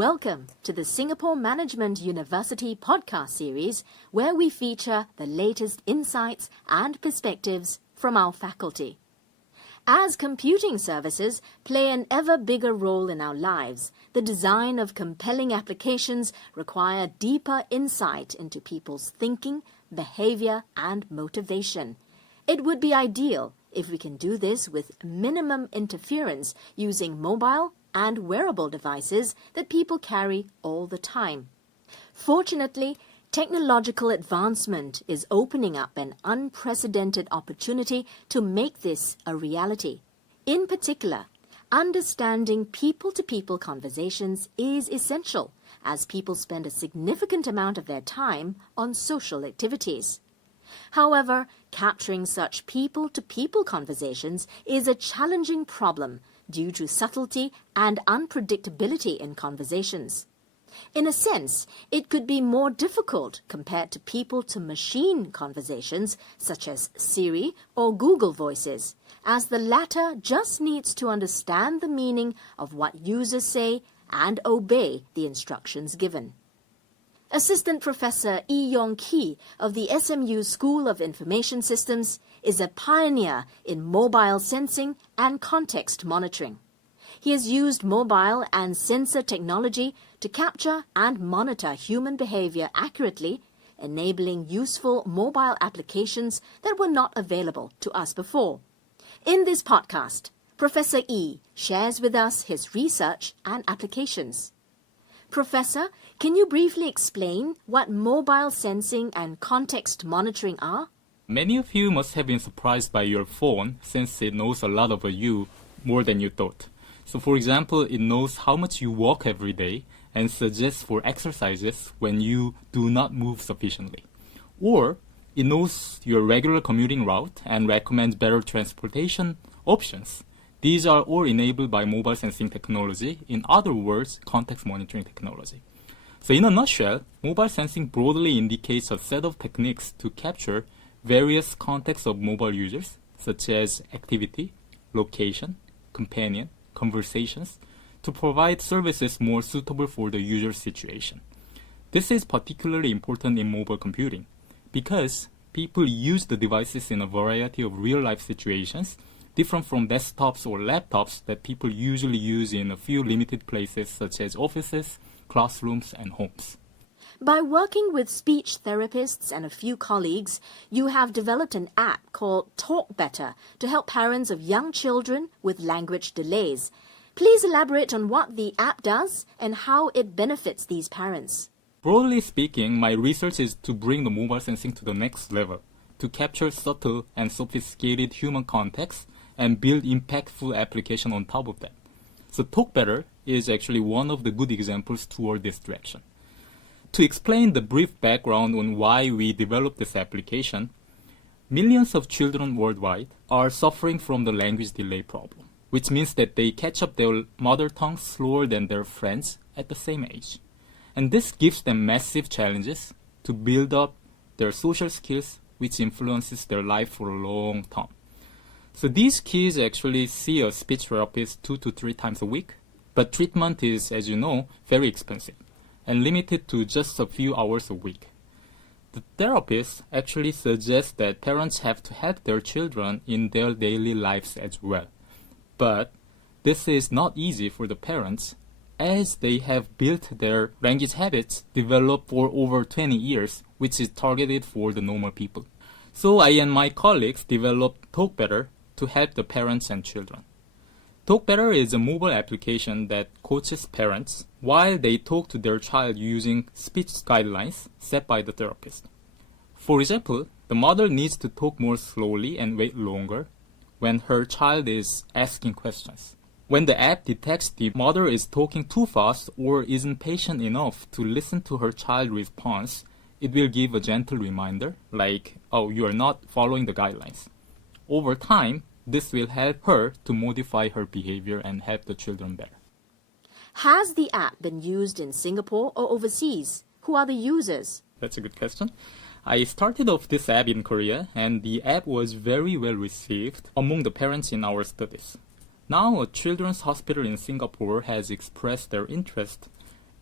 Welcome to the Singapore Management University podcast series, where we feature the latest insights and perspectives from our faculty. As computing services play an ever bigger role in our lives, the design of compelling applications require deeper insight into people's thinking, behavior, and motivation. It would be ideal if we can do this with minimum interference using mobile and wearable devices that people carry all the time. Fortunately, technological advancement is opening up an unprecedented opportunity to make this a reality. In particular, understanding people-to-people conversations is essential, as people spend a significant amount of their time on social activities. However, capturing such people-to-people conversations is a challenging problem due to subtlety and unpredictability in conversations. In a sense, it could be more difficult compared to people-to-machine conversations such as Siri or Google Voices, as the latter just needs to understand the meaning of what users say and obey the instructions given. Assistant Professor Ee Yong Ki of the SMU School of Information Systems is a pioneer in mobile sensing and context monitoring. He has used mobile and sensor technology to capture and monitor human behavior accurately, enabling useful mobile applications that were not available to us before. In this podcast, Professor Ee shares with us his research and applications. Professor, can you briefly explain what mobile sensing and context monitoring are? Many of you must have been surprised by your phone since it knows a lot about you more than you thought. So for example, it knows how much you walk every day and suggests for exercises when you do not move sufficiently. Or it knows your regular commuting route and recommends better transportation options. These are all enabled by mobile sensing technology, in other words, context monitoring technology. So in a nutshell, mobile sensing broadly indicates a set of techniques to capture various contexts of mobile users, such as activity, location, companion, conversations, to provide services more suitable for the user's situation. This is particularly important in mobile computing because people use the devices in a variety of real-life situations, different from desktops or laptops that people usually use in a few limited places such as offices, classrooms, and homes. By working with speech therapists and a few colleagues, you have developed an app called Talk Better to help parents of young children with language delays. Please elaborate on what the app does and how it benefits these parents. Broadly speaking, my research is to bring the mobile sensing to the next level, to capture subtle and sophisticated human context and build impactful application on top of that. So Talk Better is actually one of the good examples toward this direction. To explain the brief background on why we developed this application, millions of children worldwide are suffering from the language delay problem, which means that they catch up their mother tongue slower than their friends at the same age. And this gives them massive challenges to build up their social skills, which influences their life for a long time. So these kids actually see a speech therapist 2 to 3 times a week, but treatment is, as you know, very expensive and limited to just a few hours a week. The therapist actually suggests that parents have to help their children in their daily lives as well. But this is not easy for the parents, as they have built their language habits developed for over 20 years, which is targeted for the normal people. So I and my colleagues developed Talk Better to help the parents and children. Talk Better is a mobile application that coaches parents while they talk to their child using speech guidelines set by the therapist. For example, the mother needs to talk more slowly and wait longer when her child is asking questions. When the app detects the mother is talking too fast or isn't patient enough to listen to her child's response, it will give a gentle reminder like, oh, you are not following the guidelines. Over time, this will help her to modify her behavior and help the children better. Has the app been used in Singapore or overseas? Who are the users? That's a good question. I started off this app in Korea, and the app was very well received among the parents in our studies. Now, a children's hospital in Singapore has expressed their interest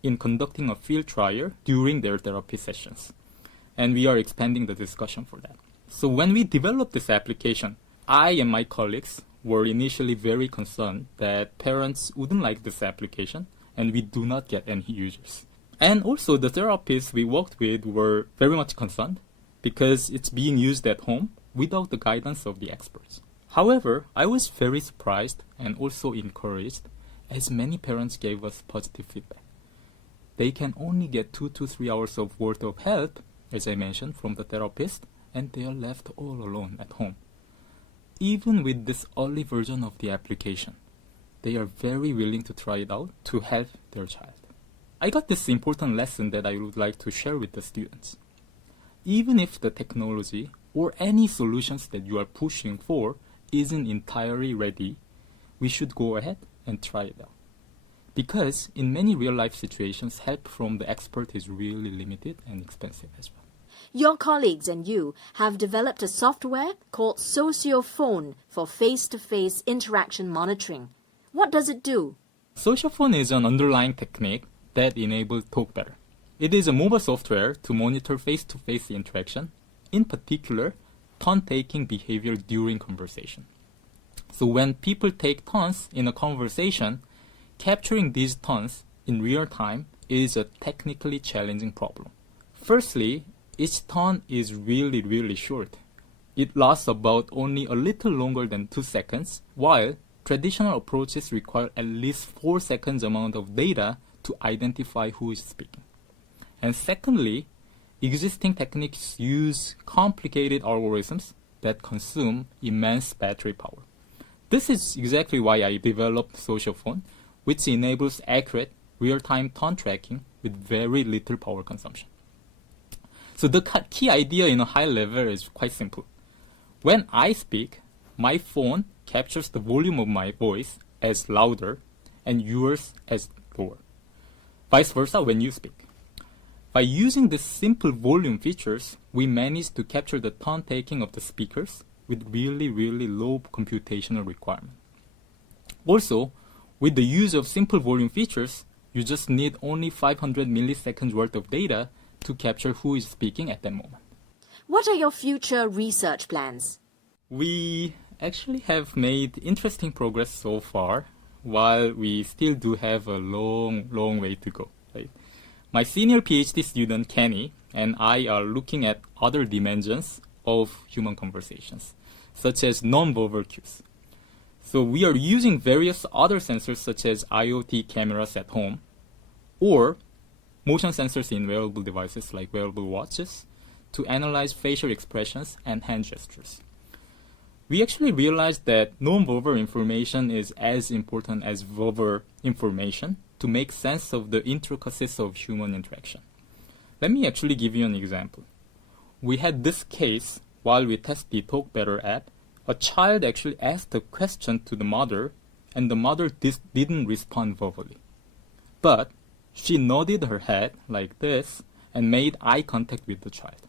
in conducting a field trial during their therapy sessions. And we are expanding the discussion for that. So when we developed this application, I and my colleagues were initially very concerned that parents wouldn't like this application and we do not get any users. And also the therapists we worked with were very much concerned because it's being used at home without the guidance of the experts. However, I was very surprised and also encouraged as many parents gave us positive feedback. They can only get 2 to 3 hours of worth of help, as I mentioned, from the therapist, and they are left all alone at home. Even with this early version of the application, they are very willing to try it out to help their child. I got this important lesson that I would like to share with the students. Even if the technology or any solutions that you are pushing for isn't entirely ready, we should go ahead and try it out. Because in many real-life situations, help from the expert is really limited and expensive as well. Your colleagues and you have developed a software called Sociophone for face-to-face interaction monitoring. What does it do? Sociophone is an underlying technique that enables Talk Better. It is a mobile software to monitor face-to-face interaction, in particular, turn-taking behavior during conversation. So when people take turns in a conversation, capturing these turns in real time is a technically challenging problem. Firstly, each turn is really short. It lasts about only a little longer than 2 seconds, while traditional approaches require at least 4 seconds amount of data to identify who is speaking. And secondly, existing techniques use complicated algorithms that consume immense battery power. This is exactly why I developed Sociophone, which enables accurate real-time turn tracking with very little power consumption. So the key idea in a high level is quite simple. When I speak, my phone captures the volume of my voice as louder and yours as lower. Vice versa when you speak. By using these simple volume features, we managed to capture the turn taking of the speakers with really low computational requirement. Also, with the use of simple volume features, you just need only 500 milliseconds worth of data to capture who is speaking at that moment. What are your future research plans? We actually have made interesting progress so far, while we still do have a long way to go. Right? My senior PhD student, Kenny, and I are looking at other dimensions of human conversations, such as non-verbal cues. So we are using various other sensors such as IoT cameras at home or motion sensors in wearable devices like wearable watches to analyze facial expressions and hand gestures. We actually realized that non-verbal information is as important as verbal information to make sense of the intricacies of human interaction. Let me actually give you an example. We had this case while we tested the Talk Better app. A child actually asked a question to the mother, and the mother didn't respond verbally. But she nodded her head like this and made eye contact with the child.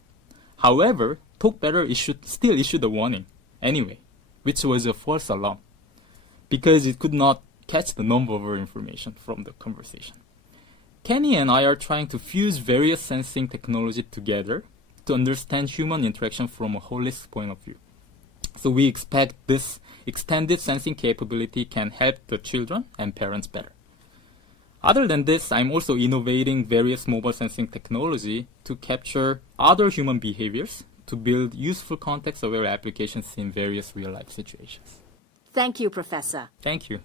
However, Talk Better still issued a warning anyway, which was a false alarm, because it could not catch the non-verbal information from the conversation. Kenny and I are trying to fuse various sensing technology together to understand human interaction from a holistic point of view. So we expect this extended sensing capability can help the children and parents better. Other than this, I'm also innovating various mobile sensing technology to capture other human behaviors to build useful context-aware applications in various real-life situations. Thank you, Professor. Thank you.